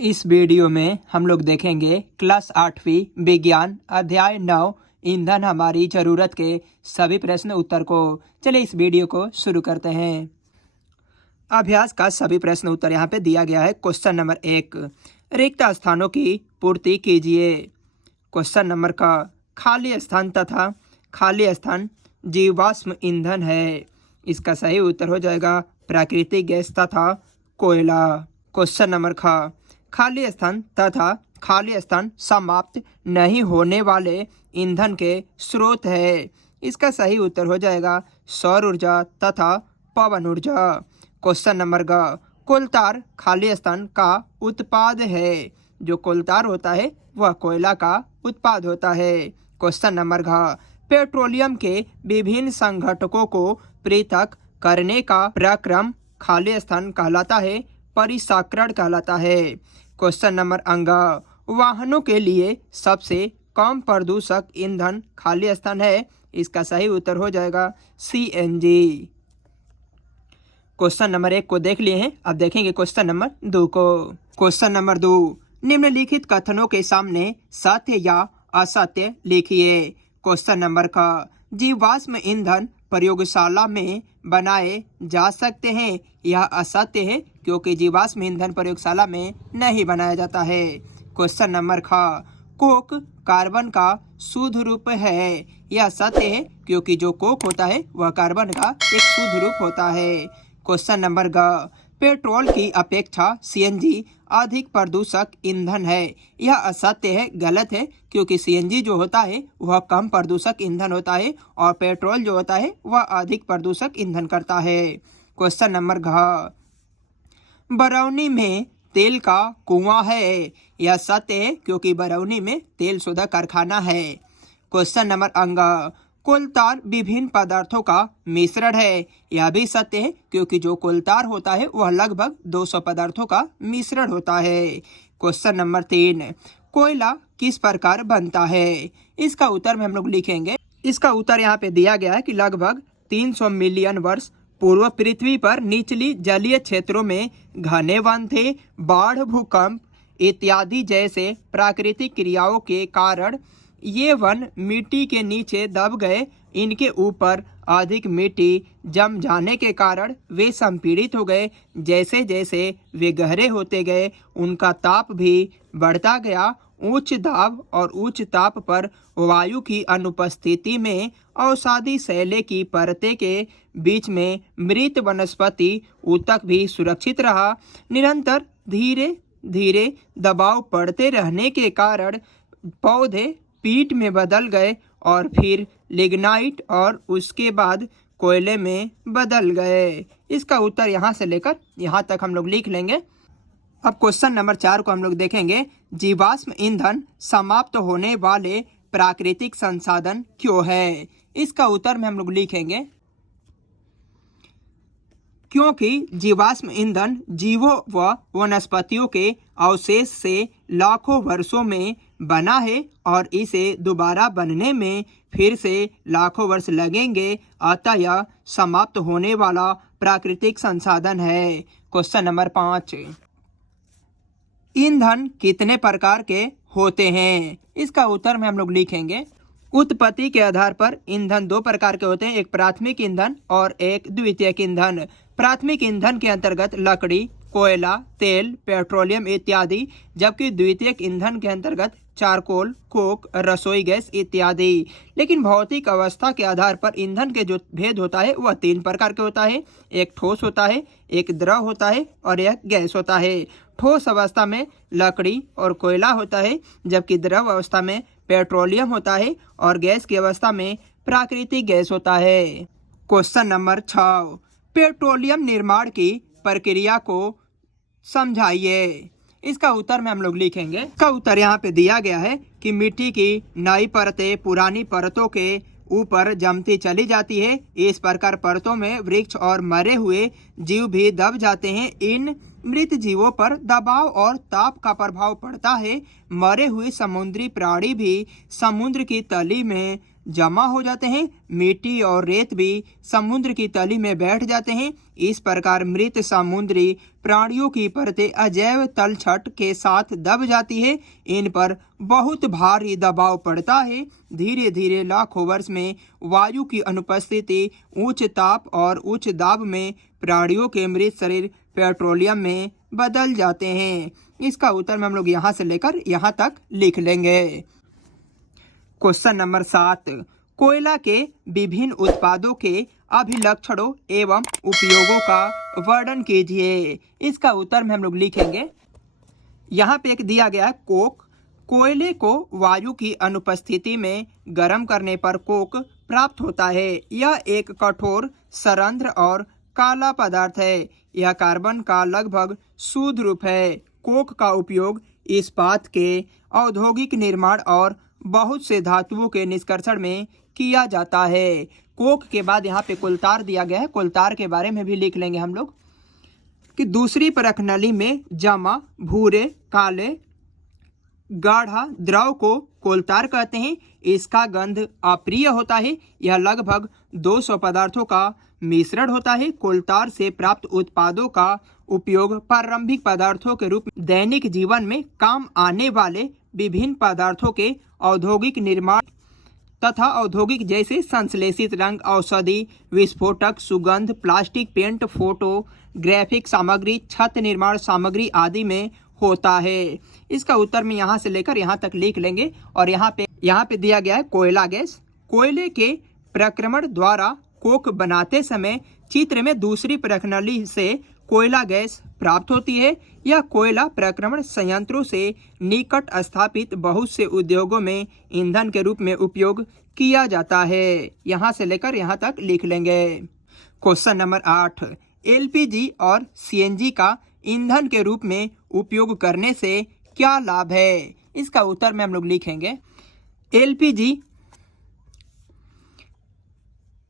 इस वीडियो में हम लोग देखेंगे क्लास 8वीं विज्ञान अध्याय 9 ईंधन हमारी जरूरत के सभी प्रश्न उत्तर को। चलिए इस वीडियो को शुरू करते हैं। अभ्यास का सभी प्रश्न उत्तर यहाँ पे दिया गया है। क्वेश्चन नंबर 1, रिक्त स्थानों की पूर्ति कीजिए। क्वेश्चन नंबर का, खाली स्थान तथा खाली स्थान जीवाश्म ईंधन है। इसका सही उत्तर हो जाएगा प्राकृतिक गैस तथा कोयला। क्वेश्चन नंबर का, खाली स्थान तथा खाली स्थान समाप्त नहीं होने वाले ईंधन के स्रोत है। इसका सही उत्तर हो जाएगा सौर ऊर्जा तथा पवन ऊर्जा। क्वेश्चन नंबर का, कोलतार खाली स्थान का उत्पाद है। जो कोलतार होता है वह कोयला का उत्पाद होता है। क्वेश्चन नंबर का, पेट्रोलियम के विभिन्न संघटकों को पृथक करने का प्रक्रम खाली स्थान कहलाता है, परिसाकरण कहलाता है। क्वेश्चन नंबर अंगा, वाहनों के लिए सबसे कम प्रदूषक ईंधन खाली स्थान है। इसका सही उत्तर हो जाएगा CNG। क्वेश्चन नंबर 1 को देख लिए हैं, अब देखेंगे क्वेश्चन नंबर 2 को। क्वेश्चन नंबर 2, निम्नलिखित कथनों के सामने सत्य या असत्य लिखिए। क्वेश्चन नंबर का, जीवाश्म ईंधन प्रयोगशाला में बनाए जा सकते हैं। यह असत्य है क्योंकि जीवाश्म ईंधन प्रयोगशाला में नहीं बनाया जाता है। क्वेश्चन नंबर का, कोक कार्बन का शुद्ध रूप है। यह सत्य है क्योंकि जो कोक होता है वह कार्बन का एक शुद्ध रूप होता है। क्वेश्चन नंबर का, पेट्रोल की अपेक्षा CNG अधिक प्रदूषक ईंधन है। यह असत्य है, गलत है, क्योंकि CNG जो होता है वह कम प्रदूषक ईंधन होता है और पेट्रोल जो होता है वह अधिक प्रदूषक ईंधन करता है। क्वेश्चन नंबर घ, बरौनी में तेल का कुआं है। यह सत्य है क्योंकि बरौनी में तेल शोधक कारखाना है। क्वेश्चन नंबर अंग, कोलतार विभिन्न पदार्थों का मिश्रण है। यह भी सत्य है क्योंकि जो कोलतार होता है वह लगभग 200 पदार्थों का मिश्रण होता है। क्वेश्चन नंबर 3, कोयला किस प्रकार बनता है। इसका उत्तर में हम लोग लिखेंगे। इसका उत्तर यहाँ पे दिया गया है कि लगभग 300 मिलियन वर्ष पूर्व पृथ्वी पर निचली जलीय क्षेत्रों में घने वन थे। बाढ़, भूकंप इत्यादि जैसे प्राकृतिक क्रियाओं के कारण ये वन मिट्टी के नीचे दब गए। इनके ऊपर अधिक मिट्टी जम जाने के कारण वे संपीड़ित हो गए। जैसे जैसे वे गहरे होते गए उनका ताप भी बढ़ता गया। उच्च दाब और उच्च ताप पर वायु की अनुपस्थिति में औषधि शैले की परतें के बीच में मृत वनस्पति ऊतक भी सुरक्षित रहा। निरंतर धीरे धीरे दबाव पड़ते रहने के कारण पौधे पीट में बदल गए और फिर लिग्नाइट और उसके बाद कोयले में बदल गए। इसका उत्तर यहाँ से लेकर यहाँ तक हम लोग लिख लेंगे। अब क्वेश्चन नंबर 4 को हम लोग देखेंगे। जीवाश्म ईंधन समाप्त होने वाले प्राकृतिक संसाधन क्यों है। इसका उत्तर में हम लोग लिखेंगे क्योंकि जीवाश्म ईंधन जीवों व वनस्पतियों के अवशेष से लाखों वर्षों में बना है और इसे दोबारा बनने में फिर से लाखों वर्ष लगेंगे। अतः यह समाप्त होने वाला प्राकृतिक संसाधन है। क्वेश्चन नंबर 5, ईंधन कितने प्रकार के होते हैं। इसका उत्तर में हम लोग लिखेंगे उत्पत्ति के आधार पर ईंधन 2 प्रकार के होते हैं, एक प्राथमिक ईंधन और एक द्वितीयक ईंधन। प्राथमिक ईंधन के अंतर्गत लकड़ी, कोयला, तेल, पेट्रोलियम इत्यादि, जबकि द्वितीयक ईंधन के अंतर्गत चारकोल, कोक, रसोई गैस इत्यादि। लेकिन भौतिक अवस्था के आधार पर ईंधन के जो भेद होता है वह 3 प्रकार के होता है, एक ठोस होता है, एक द्रव होता है और एक गैस होता है। ठोस अवस्था में लकड़ी और कोयला होता है, जबकि द्रव अवस्था में पेट्रोलियम होता है और गैस की अवस्था में प्राकृतिक गैस होता है। क्वेश्चन नंबर 6, पेट्रोलियम निर्माण की प्रक्रिया को समझाइए। इसका उत्तर में हम लोग लिखेंगे। इसका उत्तर यहाँ पे दिया गया है कि मिट्टी की नई परतें पुरानी परतों के ऊपर जमती चली जाती है। इस प्रकार परतों में वृक्ष और मरे हुए जीव भी दब जाते हैं। इन मृत जीवों पर दबाव और ताप का प्रभाव पड़ता है। मरे हुए समुद्री प्राणी भी समुद्र की तली में जमा हो जाते हैं। मिट्टी और रेत भी समुद्र की तली में बैठ जाते हैं। इस प्रकार मृत समुद्री प्राणियों की परतें अजैव तलछट के साथ दब जाती है। इन पर बहुत भारी दबाव पड़ता है। धीरे धीरे लाखों वर्ष में वायु की अनुपस्थिति, उच्च ताप और उच्च दाब में प्राणियों के मृत शरीर पेट्रोलियम में बदल जाते हैं। इसका उत्तर में हम लोग यहाँ से लेकर यहाँ तक लिख लेंगे। क्वेश्चन नंबर 7, कोयला के विभिन्न उत्पादों के अभिलक्षणों एवं उपयोगों का वर्णन कीजिए। इसका उत्तर में हम लोग लिखेंगे, यहाँ पे एक दिया गया है कोक। कोयले को वायु की अनुपस्थिति में गर्म करने पर कोक प्राप्त होता है। यह एक कठोर, सरंध्र और काला पदार्थ है। यह कार्बन का लगभग शुद्ध रूप है। कोक का उपयोग इस्पात के औद्योगिक निर्माण और बहुत से धातुओं के निष्कर्षण में किया जाता है। कोक के बाद यहाँ पे कोलतार दिया गया है। कोलतार के बारे में भी लिख लेंगे हम लोग कि दूसरी परख नली में जमा भूरे काले गाढ़ा द्रव को कोलतार कहते हैं। इसका गंध अप्रिय होता है। यह लगभग 200 पदार्थों का मिश्रण होता है। कोलतार से प्राप्त उत्पादों का उपयोग प्रारंभिक पदार्थों के रूप में दैनिक जीवन में काम आने वाले विभिन्न पदार्थों के औद्योगिक निर्माण तथा औद्योगिक जैसे संश्लेषित रंग, औषधि, विस्फोटक, सुगंध, प्लास्टिक, पेंट, फोटोग्राफिक सामग्री, छत निर्माण सामग्री आदि में होता है। इसका उत्तर में यहाँ से लेकर यहाँ तक लिख लेंगे। और यहाँ पे दिया गया है कोयला गैस। कोयले के प्रक्रमण द्वारा कोक बनाते समय चित्र में दूसरी परख नली से कोयला गैस प्राप्त होती है। यह कोयला प्रक्रमण संयंत्रों से निकट स्थापित बहुत से उद्योगों में ईंधन के रूप में उपयोग किया जाता है। यहाँ से लेकर यहाँ तक लिख लेंगे। क्वेश्चन नंबर 8, एलपीजी और सीएनजी का ईंधन के रूप में उपयोग करने से क्या लाभ है? इसका उत्तर में हम लोग लिखेंगे,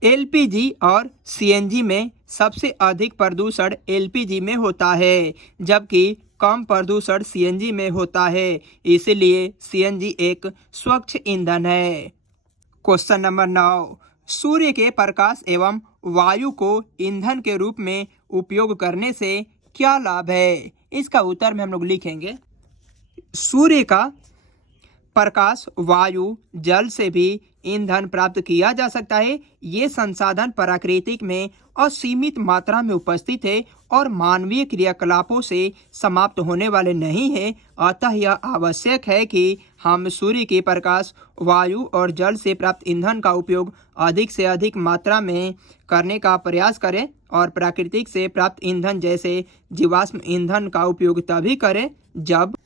एलपीजी और सीएनजी में सबसे अधिक प्रदूषण एलपीजी में होता है, जबकि कम प्रदूषण सीएनजी में होता है। इसलिए सीएनजी एक स्वच्छ ईंधन है। क्वेश्चन नंबर 9, सूर्य के प्रकाश एवं वायु को ईंधन के रूप में उपयोग करने से क्या लाभ है? इसका उत्तर में हम लोग लिखेंगे, सूर्य का प्रकाश, वायु, जल से भी ईंधन प्राप्त किया जा सकता है। ये संसाधन प्राकृतिक में असीमित मात्रा में उपस्थित है और मानवीय क्रियाकलापों से समाप्त होने वाले नहीं है। अतः यह आवश्यक है कि हम सूर्य के प्रकाश, वायु और जल से प्राप्त ईंधन का उपयोग अधिक से अधिक मात्रा में करने का प्रयास करें और प्राकृतिक से प्राप्त ईंधन जैसे जीवाश्म ईंधन का उपयोग तभी करें जब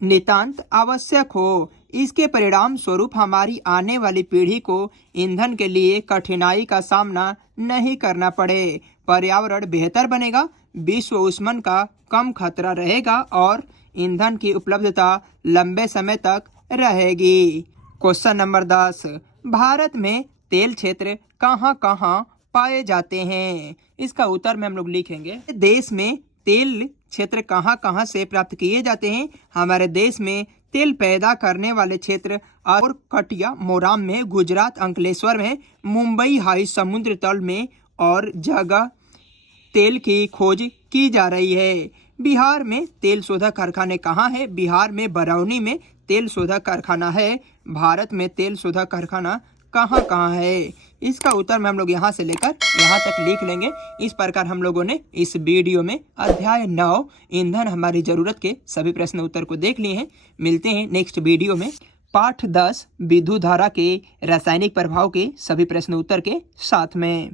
नितांत आवश्यक हो। इसके परिणाम स्वरूप हमारी आने वाली पीढ़ी को ईंधन के लिए कठिनाई का सामना नहीं करना पड़े। पर्यावरण बेहतर बनेगा, विश्व उष्मन का कम खतरा रहेगा और ईंधन की उपलब्धता लंबे समय तक रहेगी। क्वेश्चन नंबर 10, भारत में तेल क्षेत्र कहाँ कहाँ पाए जाते हैं? इसका उत्तर में हम लोग लिखेंगे, देश में तेल क्षेत्र कहाँ कहाँ से प्राप्त किए जाते हैं? हमारे देश में तेल पैदा करने वाले क्षेत्र और कटिया, मोराम में, गुजरात अंकलेश्वर में, मुंबई हाई समुद्र तल में और जगह तेल की खोज की जा रही है। बिहार में तेल शोधक कारखाने कहाँ है? बिहार में बरौनी में तेल शोधक कारखाना है। भारत में तेल शोधक कारखाना कहाँ कहाँ है? इसका उत्तर में हम लोग यहाँ से लेकर यहाँ तक लिख लेंगे। इस प्रकार हम लोगों ने इस वीडियो में अध्याय 9 ईंधन हमारी जरूरत के सभी प्रश्न उत्तर को देख लिए हैं। मिलते हैं नेक्स्ट वीडियो में पाठ 10 विद्युत धारा के रासायनिक प्रभाव के सभी प्रश्न उत्तर के साथ में।